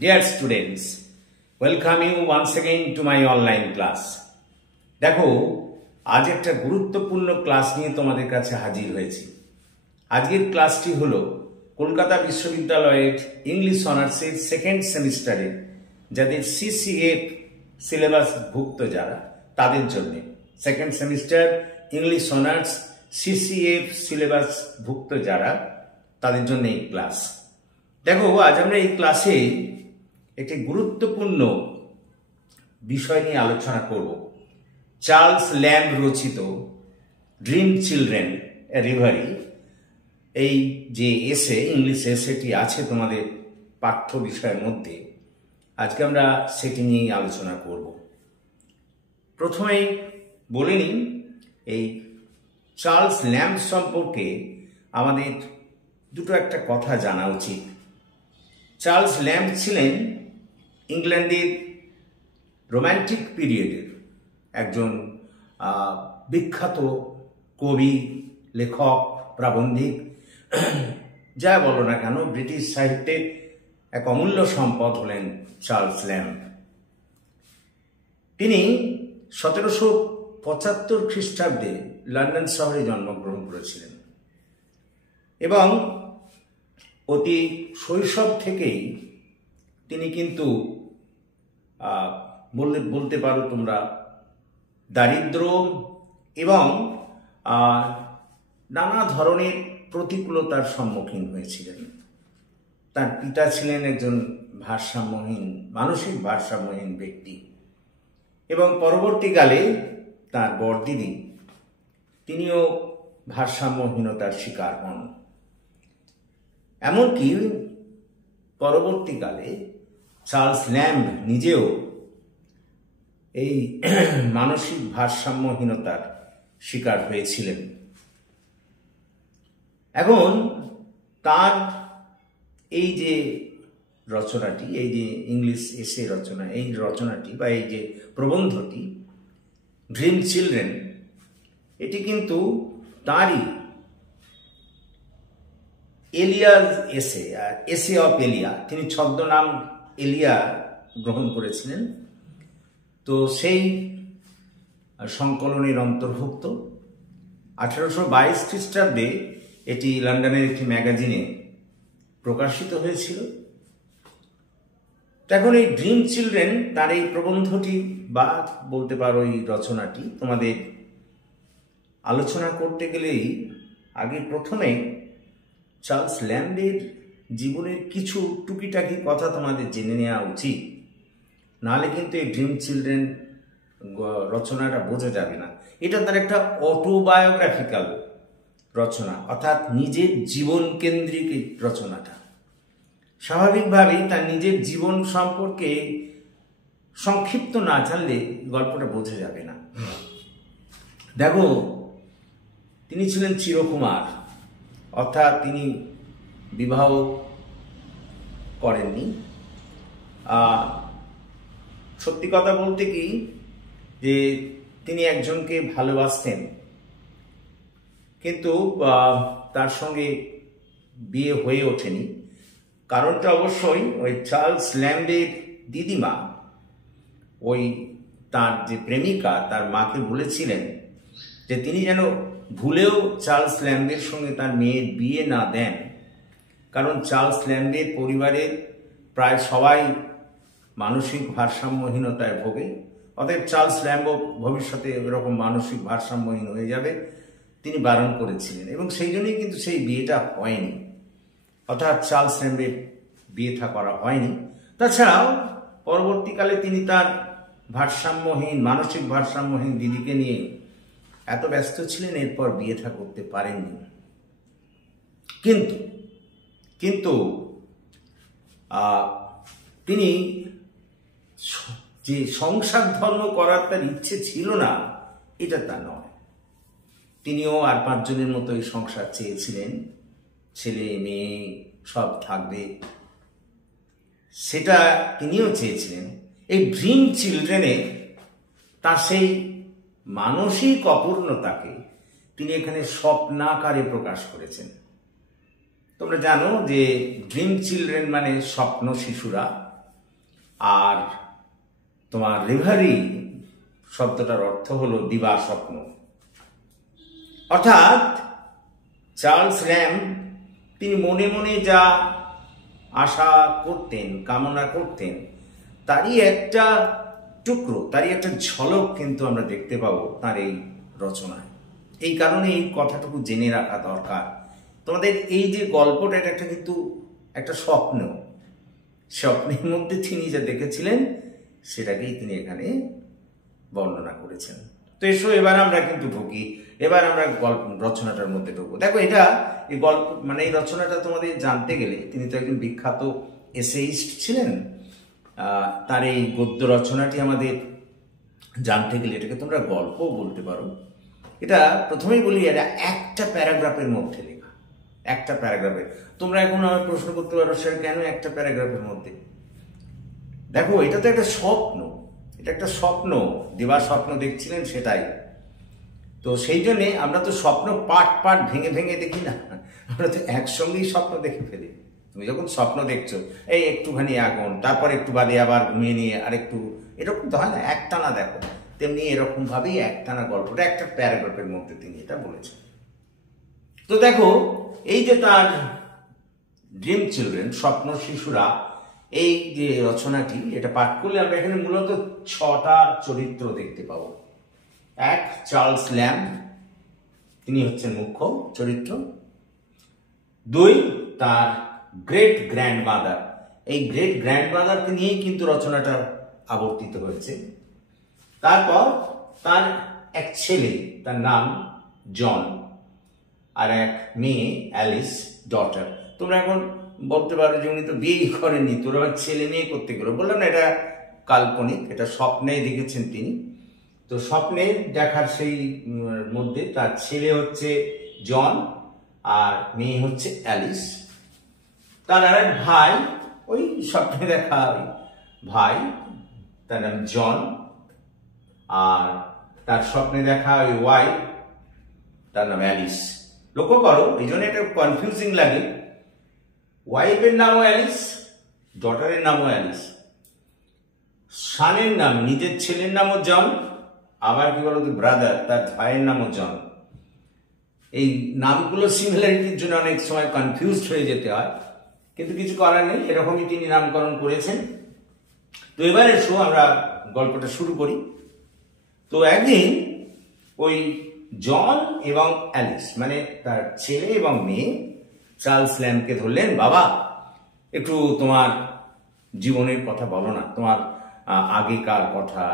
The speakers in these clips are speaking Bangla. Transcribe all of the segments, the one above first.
Dear students, welcome you once again to my online class. দেখো আজ একটা গুরুত্বপূর্ণ ক্লাস নিয়ে তোমাদের কাছে হাজির হয়েছি। আজকের ক্লাসটি হলো কলকাতা বিশ্ববিদ্যালয়ের ইংলিশ অনার্সের সেকেন্ড সেমিস্টারে যাদের সিসিএফ সিলেবাস ভুক্ত যারা তাদের জন্য second semester English honours CCF syllabus ভুক্ত যারা তাদের জন্য এই ক্লাস। দেখো আজ আমরা এই ক্লাসে একটি গুরুত্বপূর্ণ বিষয় নিয়ে আলোচনা করব। চার্লস ল্যাম্ব রচিত ড্রিম চিলড্রেন রিভারি এই যে এসে ইংলিশ এসেটি আছে তোমাদের পাঠ্য বিষয়ের মধ্যে, আজকে আমরা সেটি নিয়েই আলোচনা করব। প্রথমেই বলে নিই, এই চার্লস ল্যাম্ব সম্পর্কে আমাদের দুটো একটা কথা জানা উচিত। চার্লস ল্যাম্ব ছিলেন ইংল্যান্ডের রোম্যান্টিক পিরিয়ডের একজন বিখ্যাত কবি, লেখক, প্রাবন্ধিক, যা বলো না কেন, ব্রিটিশ সাহিত্যের এক অমূল্য সম্পদ হলেন চার্লস ল্যাম্ব। তিনি 1775 খ্রিস্টাব্দে লন্ডন শহরে জন্মগ্রহণ করেছিলেন এবং অতি শৈশব থেকেই তিনি কিন্তু বলতে পারো তোমরা দারিদ্র এবং নানা ধরনের প্রতিকূলতার সম্মুখীন হয়েছিলেন। তার পিতা ছিলেন একজন ভারসাম্যহীন, মানসিক ভারসাম্যহীন ব্যক্তি এবং পরবর্তীকালে তার বড়দিদি তিনিও ভারসাম্যহীনতার শিকার হন। এমনকি পরবর্তীকালে চার্লস ল্যাম্ব নিজেও এই মানসিক ভারসাম্যহীনতার শিকার হয়েছিলেন। এখন তার এই যে রচনাটি, এই যে ইংলিশ এসে রচনা, এই রচনাটি বা এই যে প্রবন্ধটি ড্রিম চিলড্রেন, এটি কিন্তু তারই এলিয়ার এসে, আর এসে অফ এলিয়া, তিনি ছদ্মনাম এলিয়া গ্রহণ করেছিলেন। তো সেই সংকলনের অন্তর্ভুক্ত 1822 খ্রিস্টাব্দে এটি লন্ডনের একটি ম্যাগাজিনে প্রকাশিত হয়েছিল। এখন এই ড্রিম চিলড্রেন, তার এই প্রবন্ধটি বা বলতে পারো এই রচনাটি তোমাদের আলোচনা করতে গেলেই আগে প্রথমে চার্লস ল্যাম্বের জীবনের কিছু টুকিটাকি কথা তোমাদের জেনে নেওয়া উচিত, নাহলে কিন্তু এই ড্রিম চিলড্রেন রচনাটা বোঝা যাবে না। এটা তার একটা অটোবায়োগ্রাফিক্যাল রচনা, অর্থাৎ নিজের জীবন কেন্দ্রিক রচনাটা। স্বাভাবিকভাবেই তার নিজের জীবন সম্পর্কে সংক্ষিপ্ত না জানলে গল্পটা বোঝা যাবে না। দেখো, তিনি ছিলেন চিরকুমার, অর্থাৎ তিনি বিবাহ করেননি। সত্যি কথা বলতে কি, যে তিনি একজনকে ভালোবাসতেন, কিন্তু তার সঙ্গে বিয়ে হয়ে ওঠেনি। কারণটা অবশ্যই ওই চার্লস ল্যাম্বের দিদিমা, ওই তার যে প্রেমিকা, তার মাকে বলেছিলেন যে তিনি যেন ভুলেও চার্লস ল্যাম্বের সঙ্গে তার মেয়ের বিয়ে না দেন, কারণ চার্লস ল্যাম্বের পরিবারের প্রায় সবাই মানসিক ভারসাম্যহীনতায় ভোগে। অতএব চার্লস ল্যাম্ব ভবিষ্যতে এরকম মানসিক ভারসাম্যহীন হয়ে যাবে, তিনি বারণ করেছিলেন এবং সেই জন্যই কিন্তু সেই বিয়েটা হয়নি, অর্থাৎ চার্লস ল্যাম্বের বিয়ে করা হয়নি। তাছাড়াও পরবর্তীকালে তিনি তার ভারসাম্যহীন, মানসিক ভারসাম্যহীন দিদিকে নিয়ে এত ব্যস্ত ছিলেন, এরপর বিয়ে করতে পারেননি। কিন্তু তিনি যে সংসার ধর্ম করার তার ইচ্ছে ছিল না, এটা তা নয়। তিনিও আর 5 জনের মতো এই সংসার চেয়েছিলেন, ছেলে মেয়ে সব থাকবে, সেটা তিনিও চেয়েছিলেন। এই ড্রিম চিলড্রেনে তার সেই মানসিক অপূর্ণতাকে তিনি এখানে স্বপ্নাকারে প্রকাশ করেছেন। তোমরা জানো যে ড্রিম চিলড্রেন মানে স্বপ্ন শিশুরা, আর তোমার রিভারি শব্দটার অর্থ হলো দিবা স্বপ্ন। অর্থাৎ চার্লস ল্যাম্ব তিনি মনে মনে যা আশা করতেন, কামনা করতেন, তারই একটা টুকরো, তারই একটা ঝলক কিন্তু আমরা দেখতে পাবো তার এই রচনায়। এই কারণে এই কথাটুকু জেনে রাখা দরকার। তোমাদের এই যে গল্পটা, এটা একটা কিন্তু একটা স্বপ্ন, স্বপ্নের মধ্যে তিনি যা দেখেছিলেন সেটাকেই তিনি এখানে বর্ণনা করেছেন। তো এসো এবার আমরা কিন্তু ঢুকি, এবার আমরা গল্প রচনাটার মধ্যে ঢুকবো। দেখো এটা এই গল্প মানে এই রচনাটা তোমাদের জানতে গেলে, তিনি তো একজন বিখ্যাত এসেইস্ট ছিলেন, তার এই গদ্য রচনাটি আমাদের জানতে গেলে এটাকে তোমরা গল্পও বলতে পারো। এটা প্রথমেই বলি, এটা একটা প্যারাগ্রাফের মধ্যে লেখা, একটা প্যারাগ্রাফের। তোমরা এখন আমার প্রশ্ন করতে পারো স্যার কেন একটা প্যারাগ্রাফের মধ্যে? দেখো এটা তো একটা স্বপ্ন, এটা একটা স্বপ্ন, দিবা স্বপ্ন দেখছিলেন সেটাই। তো সেই জন্যে আমরা তো স্বপ্ন পার্ট পার্ট ভেঙে ভেঙে দেখি না, আমরা তো একসঙ্গেই স্বপ্ন দেখে ফেলি। তুমি যখন স্বপ্ন দেখছো, এই একটুখানি আগুন, তারপর একটু বাদে আবার ঘুমিয়ে নিয়ে আর একটু, এরকম তো হয় না, একটানা দেখো। তেমনি এরকম ভাবেই একটানা গল্পটা একটা প্যারাগ্রাফের মধ্যে তিনি এটা বলেছেন। তো দেখো এই যে তার ড্রিম চিলড্রেন, স্বপ্ন শিশুরা, এই যে রচনাটি, এটা পাঠ করলে আমরা এখানে মূলত 6টা চরিত্র দেখতে পাবো। এক, চার্লস ল্যাম্ব, তিনি হচ্ছেন মুখ্য চরিত্র। 2, তার গ্রেট গ্র্যান্ডমাদার, এই গ্রেট গ্র্যান্ডমাদারকে নিয়েই কিন্তু রচনাটা আবর্তিত হয়েছে। তারপর তার এক ছেলে, তার নাম জন, আর এক মেয়ে অ্যালিস, ডটার। তোমরা এখন বলতে পারো যে উনি তো বিয়েই করেননি, তোর আবার ছেলে মেয়ে করতে গেল। বললাম না, এটা কাল্পনিক, এটা স্বপ্নে দেখেছেন তিনি। তো স্বপ্নে দেখার সেই মধ্যে তার ছেলে হচ্ছে জন আর মেয়ে হচ্ছে অ্যালিস। তার আর এক ভাই, ওই স্বপ্নে দেখা ওই ভাই, তার নাম জন, আর তার স্বপ্নে দেখা ওই ওয়াইফ, তার নাম অ্যালিস। লক্ষ্য করো, এই জন্য এটা কনফিউজিং লাগে। ওয়াইফের নামও অ্যালিস, ডটারের নামও অ্যালিস, সানের নাম, নিজের ছেলের নামও জন, আবার কি বলতো ব্রাদার, তার ভাইয়ের নামও জন। এই নামগুলো সিমিলারিটির জন্য অনেক সময় কনফিউজড হয়ে যেতে হয়, কিন্তু কিছু করার নেই, এরকমই তিনি নামকরণ করেছেন। তো এবার এসো আমরা গল্পটা শুরু করি। তো একদিন ওই জন এবং অ্যালিস, মানে তার ছেলে এবং মেয়ে, চার্লস ল্যাম্বকে ধরলেন, বাবা একটু তোমার জীবনের কথা বলো না, তোমার আগেকার কথা,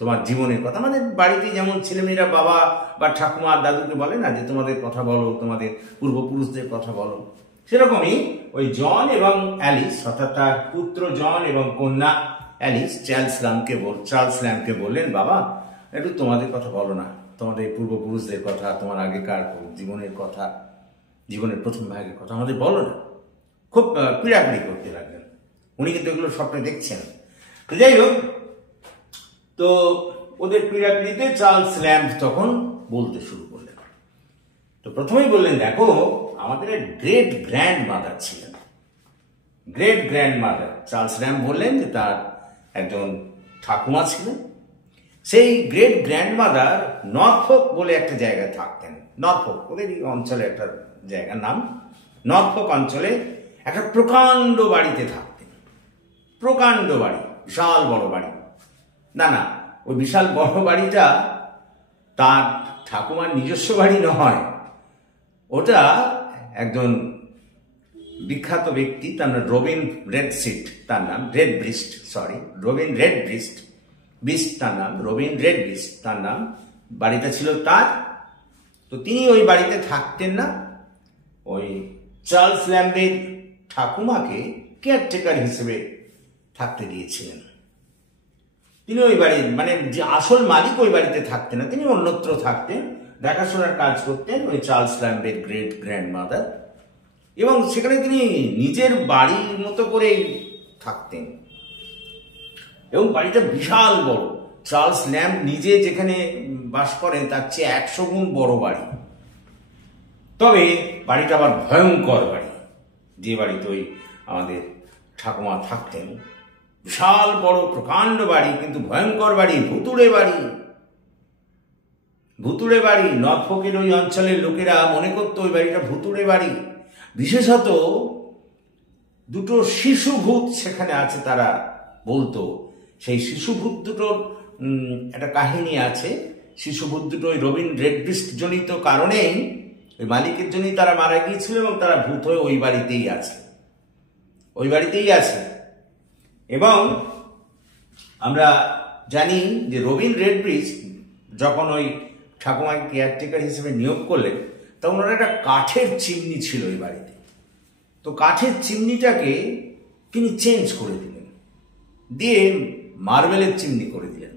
তোমার জীবনের কথা। আমাদের বাড়িতে যেমন ছেলেমেয়েরা বাবা বা ঠাকুমা দাদুকে বলে না যে তোমাদের কথা বলো, তোমাদের পূর্বপুরুষদের কথা বলো, সেরকমই ওই জন এবং অ্যালিস, অর্থাৎ তার পুত্র জন এবং কন্যা অ্যালিস চার্লস ল্যাম্বকে বললেন, বাবা একটু তোমাদের কথা বলো না, তোমাদের পূর্বপুরুষদের কথা, তোমার আগেকার জীবনের কথা, জীবনের প্রথম ভাগের কথা আমাদের বলো না। খুব পীড়াপিড়ি করতে লাগলেন। উনি কিন্তু এগুলো স্বপ্নে দেখছেন। তো যাই হোক, তো ওদের পীড়াপিড়িতে চার্লস ল্যাম্ব তখন বলতে শুরু করলেন। তো প্রথমেই বললেন, দেখো আমাদের গ্রেট গ্র্যান্ড মাদার ছিলেন, great grand mother. Charles lamb বললেন যে তার একজন ঠাকুমা ছিলেন। সেই গ্রেট গ্র্যান্ড মাদার নরফোক বলে একটা জায়গায় থাকতেন। নরফোক ওদের অঞ্চলে একটা জায়গার নাম। নরফোক অঞ্চলে একটা প্রকাণ্ড বাড়িতে থাকতেন। প্রকাণ্ড বাড়ি, বিশাল বড় বাড়ি। না, ওই বিশাল বড় বাড়িটা তার ঠাকুমার নিজস্ব বাড়ি নয়, ওটা একজন বিখ্যাত ব্যক্তি, তার নাম রবিন রেডব্রিস্ট, তার নাম রেডব্রিস্ট, রবিন রেডব্রিস্ট, তার নাম রবিন রেডব্রিস্ট, তার নাম। বাড়িটা ছিল তার। তো তিনি ওই বাড়িতে থাকতেন না, ওই চার্লস ল্যাম্বের ঠাকুমাকে কেয়ারটেকার হিসেবে থাকতে দিয়েছিলেন। তিনি ওই বাড়ির মানে যে আসল মালিক ওই বাড়িতে থাকতেন না, তিনি অন্যত্র থাকতেন, দেখাশোনার কাজ করতেন ওই চার্লস ল্যাম্বের গ্রেট গ্র্যান্ড মাদার। এবং সেখানে তিনি নিজের বাড়ির মতো করে থাকতেন এবং বাড়িটা বিশাল বড়। চার্লস ল্যাম্ব নিজে যেখানে বাস করেন তার চেয়ে 100 গুণ বড় বাড়ি। তবে বাড়িটা আবার ভয়ঙ্কর বাড়ি, যে বাড়িতে ওই আমাদের ঠাকুমা থাকতেন, বিশাল বড় প্রকাণ্ড বাড়ি, কিন্তু ভয়ঙ্কর বাড়ি, ভুতুড়ে বাড়ি। ভুতুড়ে বাড়ি, নর্ফোকের ওই অঞ্চলের লোকেরা মনে করতো ওই বাড়িটা ভুতুড়ে বাড়ি। বিশেষত দুটো শিশু ভূত সেখানে আছে, তারা বলতো। সেই শিশু ভূত দুটোর একটা কাহিনী আছে। শিশু ভূত দুটো ওই রবিন রেডব্রিস্ট জনিত কারণেই, ওই মালিকের জন্যই তারা মারা গিয়েছিল, এবং তারা ভূত হয়ে ওই বাড়িতেই আছে, ওই বাড়িতেই আছে। এবং আমরা জানি যে রবিন রেডব্রিস্ট যখন ওই ঠাকুমাকে কেয়ারটেকার হিসেবে নিয়োগ করলেন, তখন ওনার একটা কাঠের চিমনি ছিল ওই বাড়িতে। তো কাঠের চিমনিটাকে তিনি চেঞ্জ করে দিলেন, দিয়ে মার্বেলের চিমনি করে দিলেন।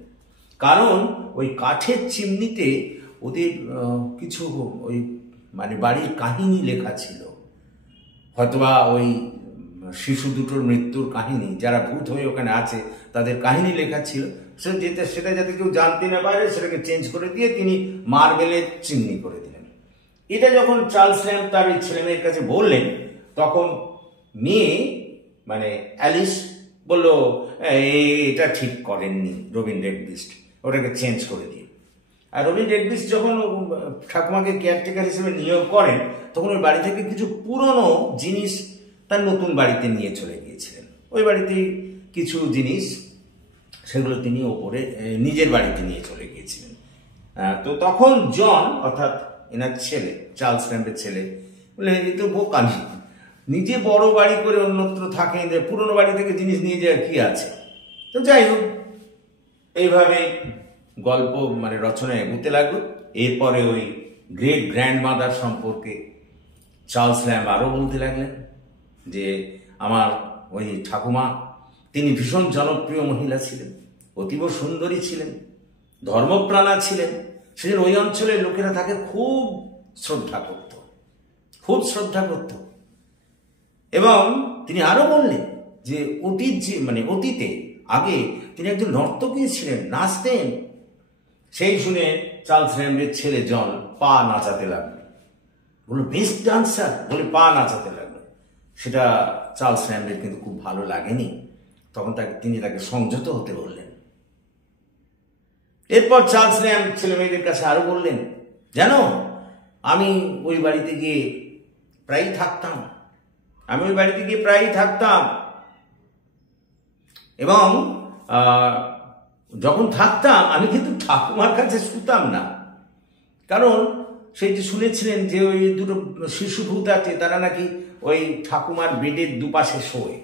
কারণ ওই কাঠের চিমনিতে ওদের কিছু ওই মানে বাড়ির কাহিনী লেখা ছিল, হয়তোবা ওই শিশু দুটোর মৃত্যুর কাহিনী, যারা ভূত হয়ে ওখানে আছে তাদের কাহিনী লেখা ছিল। সেটা যাতে কেউ জানতে না পারে সেটাকে চেঞ্জ করে দিয়ে তিনি মার্বেলের চিমনি করে দিলেন। এটা যখন চার্লস ল্যাম্ব তার ওই ছেলে মেয়ের কাছে বললেন, তখন মেয়ে মানে অ্যালিস বলল, এটা ঠিক করেননি রবিন রেডব্রিস্ট, ওটাকে চেঞ্জ করে দিয়ে। আর রবিন রেডব্রিস্ট যখন ঠাকুমাকে কেয়ারটেকার হিসেবে নিয়োগ করেন, তখন ওই বাড়ি থেকে কিছু পুরনো জিনিস তার নতুন বাড়িতে নিয়ে চলে গিয়েছিলেন। ওই বাড়িতেই কিছু জিনিস, সেগুলো তিনি ওপরে নিজের বাড়িতে নিয়ে চলে গিয়েছিলেন। তো তখন জন, অর্থাৎ এনার ছেলে, চার্লস ল্যাম্বের ছেলে, বললেন এই তো বোকামি, নিজে বড় বাড়ি করে অন্যত্র থাকেন, পুরনো বাড়ি থেকে জিনিস নিয়ে যাওয়ার কি আছে। তো যাই হোক, এইভাবে গল্প মানে রচনা এগোতে লাগলো। এরপরে ওই গ্রেট গ্র্যান্ডমাদার সম্পর্কে চার্লস ল্যাম্ব আরও বলতে লাগলেন যে আমার ওই ঠাকুমা, তিনি ভীষণ জনপ্রিয় মহিলা ছিলেন, অতীব সুন্দরী ছিলেন, ধর্মপ্রাণা ছিলেন। সেদিন ওই অঞ্চলের লোকেরা তাকে খুব শ্রদ্ধা করত, খুব শ্রদ্ধা করত। এবং তিনি আরো বললেন যে অতীতে আগে তিনি একজন নর্তকী ছিলেন, নাচতেন। সেই শুনে চার্লস ল্যাম্বের ছেলে জন পা নাচাতে লাগলো, বললো বেস্ট ডান্সার বলে পা নাচাতে লাগলো। সেটা চার্লস ল্যাম্বের কিন্তু খুব ভালো লাগেনি। তখন তিনি তাকে সংযত হতে বললেন। এরপর চার্লস ল্যাম্ব ছেলে মেয়েদের কাছে আরো বললেন, জানো আমি ওই বাড়িতে গিয়ে প্রায়ই থাকতাম, এবং যখন থাকতাম আমি কিন্তু ঠাকুমার কাছে শুতাম না। কারণ সেই যে শুনেছিলেন যে ওই দুটো শিশু ভূত আছে, তারা নাকি ওই ঠাকুমার বেডের দুপাশে শোয়।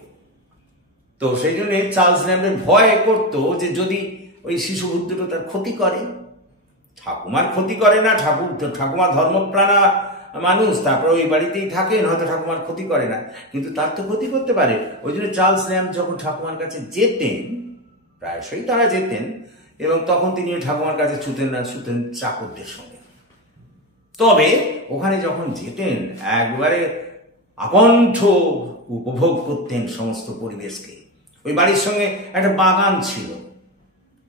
তো সেই জন্য চার্লস ল্যাম্বের ভয় করতো যে যদি ওই শিশু ভূত দুটো তার ক্ষতি করে। ঠাকুমার ক্ষতি করে না, ঠাকুমা ধর্মপ্রাণা মানুষ, তারপর ওই বাড়িতেই থাকেন, হয়তো ঠাকুমার ক্ষতি করে না, কিন্তু তার তো ক্ষতি করতে পারে। ওই জন্য চার্লস ল্যাম্ব যখন ঠাকুমার কাছে যেতেন, প্রায়শই তারা যেতেন, এবং তখন তিনি ঠাকুমার কাছে ছুতেন না, ছুতেন চাকরদের সঙ্গে। তবে ওখানে যখন যেতেন একবারে আকণ্ঠ উপভোগ করতেন সমস্ত পরিবেশকে। ওই বাড়ির সঙ্গে একটা বাগান ছিল,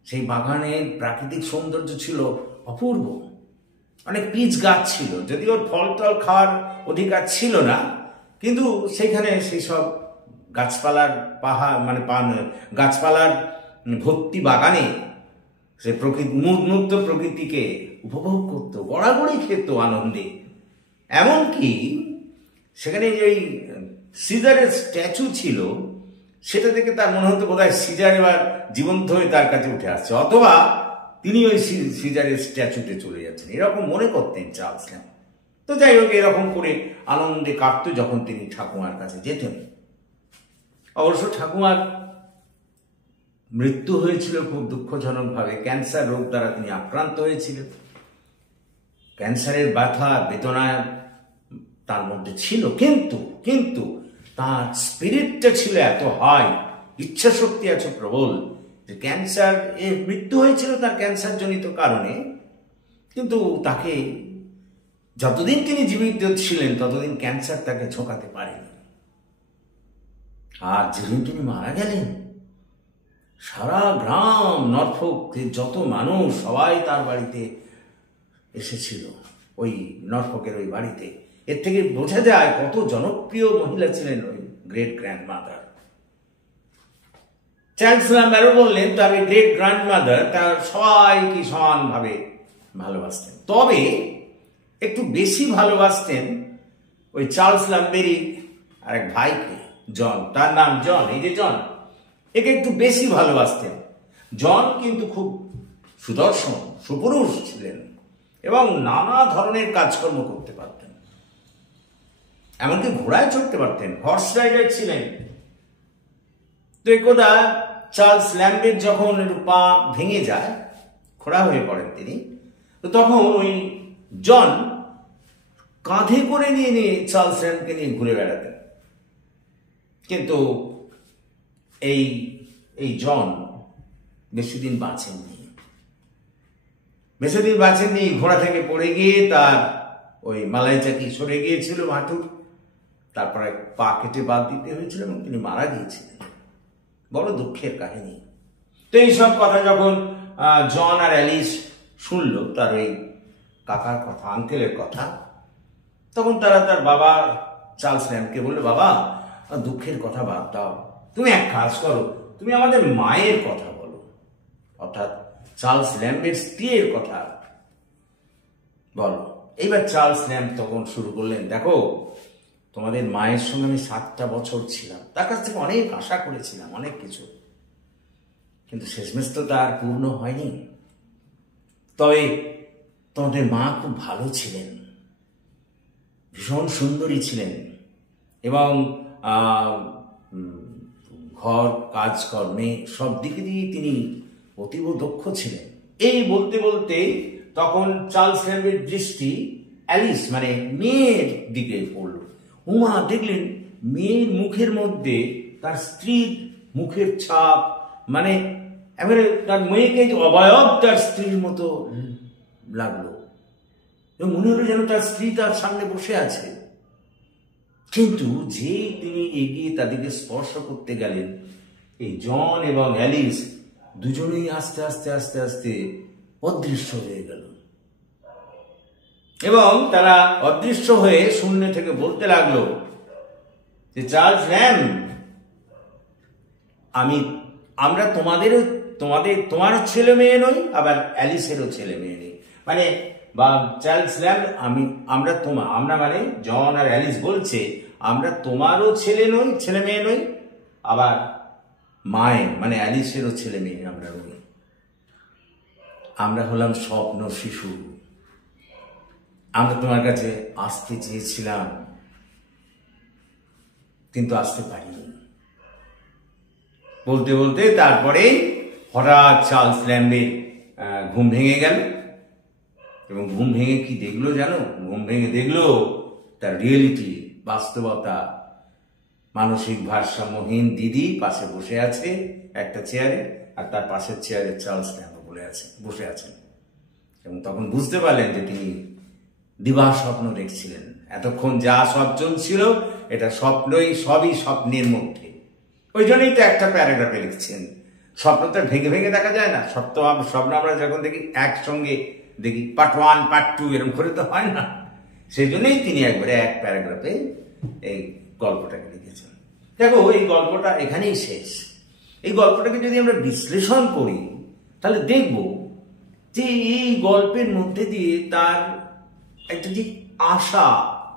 সেই বাগানের প্রাকৃতিক সৌন্দর্য ছিল অপূর্ব। অনেক পিচ গাছ ছিল, যদিও ফল টল খাওয়ার অধিকার ছিল না, কিন্তু সেখানে সেই সব গাছপালার গাছপালার ভর্তি বাগানে সে মুগ্ধ প্রকৃতিকে উপভোগ করত, গড়াগড়ি খেত আনন্দে। এমনকি সেখানে ওই সিজারের স্ট্যাচু ছিল, সেটা দেখে তার মনে হতো বোধহয় সিজার এবার জীবন্ত হয়ে তার কাছে উঠে আসছে, অথবা তিনি ওই সিজারের স্ট্যাচুতে চলে যাচ্ছেন, এরকম মনে করতেন চার্লস ল্যাম্ব। তো যাই হোক, এরকম করে আনন্দে কাটত যখন তিনি ঠাকুমার কাছে যেতেন। অবশ্য ঠাকুমার মৃত্যু হয়েছিল খুব দুঃখজনকভাবে, ক্যান্সার রোগ দ্বারা তিনি আক্রান্ত হয়েছিলেন। ক্যান্সারের ব্যথা বেদনা তার মধ্যে ছিল, কিন্তু তার স্পিরিটটা ছিল এত হাই, ইচ্ছা শক্তি এত প্রবল যে ক্যান্সার এর মৃত্যু হয়েছিল তার ক্যান্সার জনিত কারণে, কিন্তু তাকে যতদিন তিনি জীবিত ছিলেন ততদিন ক্যান্সার তাকে ঝোঁকাতে পারেনি। আর যেদিন তিনি মারা গেলেন, সারা গ্রাম নরফোক যত মানুষ সবাই তার বাড়িতে এসেছিল, ওই নরফোকের ওই বাড়িতে। এর থেকে বোঝা যায় কত জনপ্রিয় মহিলা ছিলেন ওই গ্রেট গ্র্যান্ডমাদার। চার্লস ল্যাম্বারও বললেন তার গ্রেট গ্র্যান্ডমাদার তার সবাইকে সমানভাবে ভালোবাসতেন, তবে একটু বেশি ভালোবাসতেন ওই চার্লস ল্যাম্বেরই আরেক ভাইকে, জন, তার নাম জন, এই যে জন, একে একটু বেশি ভালোবাসতেন। জন কিন্তু খুব সুদর্শন, সুপুরুষ ছিলেন এবং নানা ধরনের কাজকর্ম করতে পারতেন, এমনকি ঘোড়ায় চড়তে পারতেন, হর্স রাইডার ছিলেন। তো একদা চার্লস ল্যাম্বের যখন একটু পা ভেঙে যায়, খোড়া হয়ে পড়েন তিনি, তো তখন ওই জন কাঁধে করে নিয়ে নিয়ে চার্লস ল্যাম্বকে নিয়ে ঘুরে বেড়াতেন। কিন্তু এই জন বেশি দিন বাঁচেননি, ঘোড়া থেকে পড়ে গিয়ে তার ওই মালাই চাকি সরে গিয়েছিল হাঁটুর, তারপরে পা কেটে বাদ দিতে হয়েছিল এবং তিনি মারা গিয়েছিলেন। বড় দুঃখের কাহিনী। তো এইসব কথা যখন জন আর অ্যালিস শুনল, তার ওই কাকার কথা, আঙ্কেলের কথা, তখন তারা তার বাবা চার্লস ল্যাম্বকে বললো, বাবা দুঃখের কথা বাদ দাও, তুমি এক কাজ করো, তুমি আমাদের মায়ের কথা বলো, অর্থাৎ চার্লস ল্যাম্বের স্ত্রীর কথা বলো। এইবার চার্লস ল্যাম্ব তখন শুরু করলেন, দেখো তোমাদের মায়ের সঙ্গে আমি 7টা বছর ছিলাম, তার কাছ থেকে অনেক আশা করেছিলাম, অনেক কিছু, কিন্তু শেষমেশ তো তার পূর্ণ হয়নি। তবে তোমাদের মা খুব ভালো ছিলেন, ভীষণ সুন্দরী ছিলেন এবং ঘর কাজকর্মে সব দিকে দিয়ে তিনি অতীব দক্ষ ছিলেন। এই বলতে বলতে তখন চার্লস ল্যাম্বের দৃষ্টি অ্যালিস মানে মেয়ের দিকে পড়ল। উমা দেখলেন মেয়ের মুখের মধ্যে তার স্ত্রীর মুখের ছাপ, মানে এবারে তার মেয়েকে অবয়ব তার স্ত্রীর মতো লাগলো, মনে হলো যেন তার স্ত্রী তার সামনে বসে আছে। কিন্তু যে তিনি এগিয়ে তাদেরকে স্পর্শ করতে গেলেন, এই জন এবং অ্যালিস দুজনেই আস্তে আস্তে আস্তে আস্তে অদৃশ্য হয়ে গেল এবং তারা অদৃশ্য হয়ে শূন্য থেকে বলতে লাগলো যে চার্লস ল্যাম্ব, আমরা তোমার ছেলে মেয়ে নই, আবার অ্যালিসেরও ছেলে মেয়ে নেই, মানে বা চার্লস ল্যাম্ব আমরা মানে জন আর অ্যালিস বলছে আমরা তোমারও ছেলে মেয়ে নই, আবার মায়ের মানে অ্যালিসেরও ছেলে মেয়ে আমরা নই, আমরা হলাম স্বপ্ন শিশু, আমরা তোমার কাছে আসতে চেয়েছিলাম কিন্তু আসতে পারিনি। বলতে বলতে তারপরে হঠাৎ চার্লস ল্যাম্বের ঘুম ভেঙে গেল এবং ঘুম ভেঙে কি দেখলো জানো? ঘুম ভেঙে দেখলো তার রিয়েলিটি, বাস্তবতা। মানসিক ভারসাম্যহীন দিদি পাশে বসে আছে একটা চেয়ারে, আর তার পাশের চেয়ারে চার্লস ল্যাম্ব বসে আছেন এবং তখন বুঝতে পারলেন যে তিনি দিবা স্বপ্ন দেখছিলেন। এতক্ষণ যা সব চলছিল এটা সবই স্বপ্নের মধ্যে। ওই জন্যই তো একটা প্যারাগ্রাফে লিখছেন, স্বপ্ন তো ভেঙে ভেঙে দেখা যায় না, স্বপ্ন আমরা যখন দেখি একসঙ্গে দেখি, পার্ট 1 পার্ট 2 এরকম করে তো হয় না। সেই জন্যই তিনি একবারে এক প্যারাগ্রাফে এই গল্পটাকে লিখেছেন। দেখো এই গল্পটা এখানেই শেষ। এই গল্পটাকে যদি আমরা বিশ্লেষণ করি তাহলে দেখব যে এই গল্পের মধ্যে দিয়ে তার একটা যে আশা,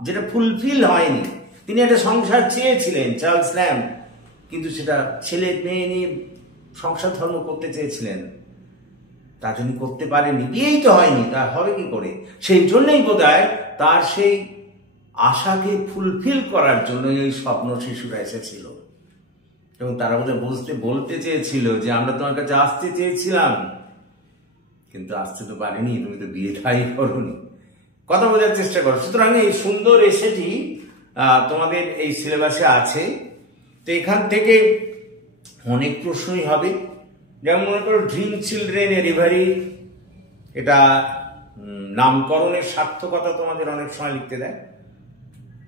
যেটা ফুলফিল হয়নি। তিনি একটা সংসার চেয়েছিলেন চার্লস ল্যাম্ব, কিন্তু সেটা ছেলে মেয়ে নিয়ে সংসার ধর্ম করতে চেয়েছিলেন, তা তিনি করতে পারেননি, বিয়েই তো হয়নি, তা হবে কি করে? সেই জন্যই বোধহয় তার সেই আশাকে ফুলফিল করার জন্য এই স্বপ্ন শিশুরা এসেছিল এবং তারা বোধহয় বলতে চেয়েছিল যে আমরা তোমার কাছে আসতে চেয়েছিলাম কিন্তু আসতে তো পারিনি, তুমি তো বিয়ে থাই করোনি। কথা বোঝার চেষ্টা করো। সুতরাং এই সুন্দর এসেটি তোমাদের এই সিলেবাসে আছে। তো এখান থেকে অনেক প্রশ্নই হবে, যেমন মনে করো ড্রিম চিলড্রেন রিভারি, এটা নামকরণের সার্থকতা তোমাদের অনেক সময় লিখতে দেয়।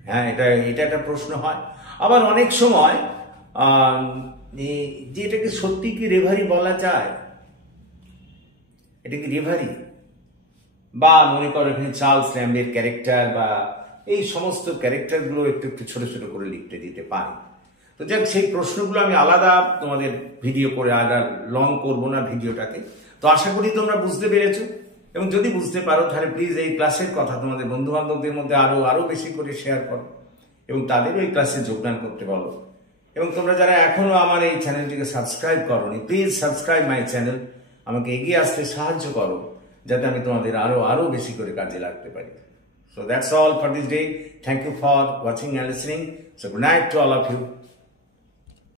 হ্যাঁ, এটা একটা প্রশ্ন হয়। আবার অনেক সময় যে এটাকে সত্যি কি রেভারি বলা যায়, এটা কি রেভারি, বা মনে করো এখানে চার্লস ল্যাম্বের ক্যারেক্টার বা এই সমস্ত ক্যারেক্টারগুলো একটু একটু ছোট ছোট করে লিখতে দিতে পারে। তো যাক, সেই প্রশ্নগুলো আমি আলাদা তোমাদের ভিডিও করে আলাদা লং করবো না ভিডিওটাকে। তো আশা করি তোমরা বুঝতে পেরেছো, এবং যদি বুঝতে পারো তাহলে প্লিজ এই ক্লাসের কথা তোমাদের বন্ধু বান্ধবদের মধ্যে আরো বেশি করে শেয়ার করো এবং তাদেরও এই ক্লাসে যোগদান করতে বলো। এবং তোমরা যারা এখনো আমার এই চ্যানেলটিকে সাবস্ক্রাইব করোনি, প্লিজ সাবস্ক্রাইব মাই চ্যানেল। আমাকে এগিয়ে আসতে সাহায্য করো যাতে আমি তোমাদের আরো বেশি করে কাজে লাগতে পারি। So that's all for this day. Thank you for watching and listening. So good night to all of you.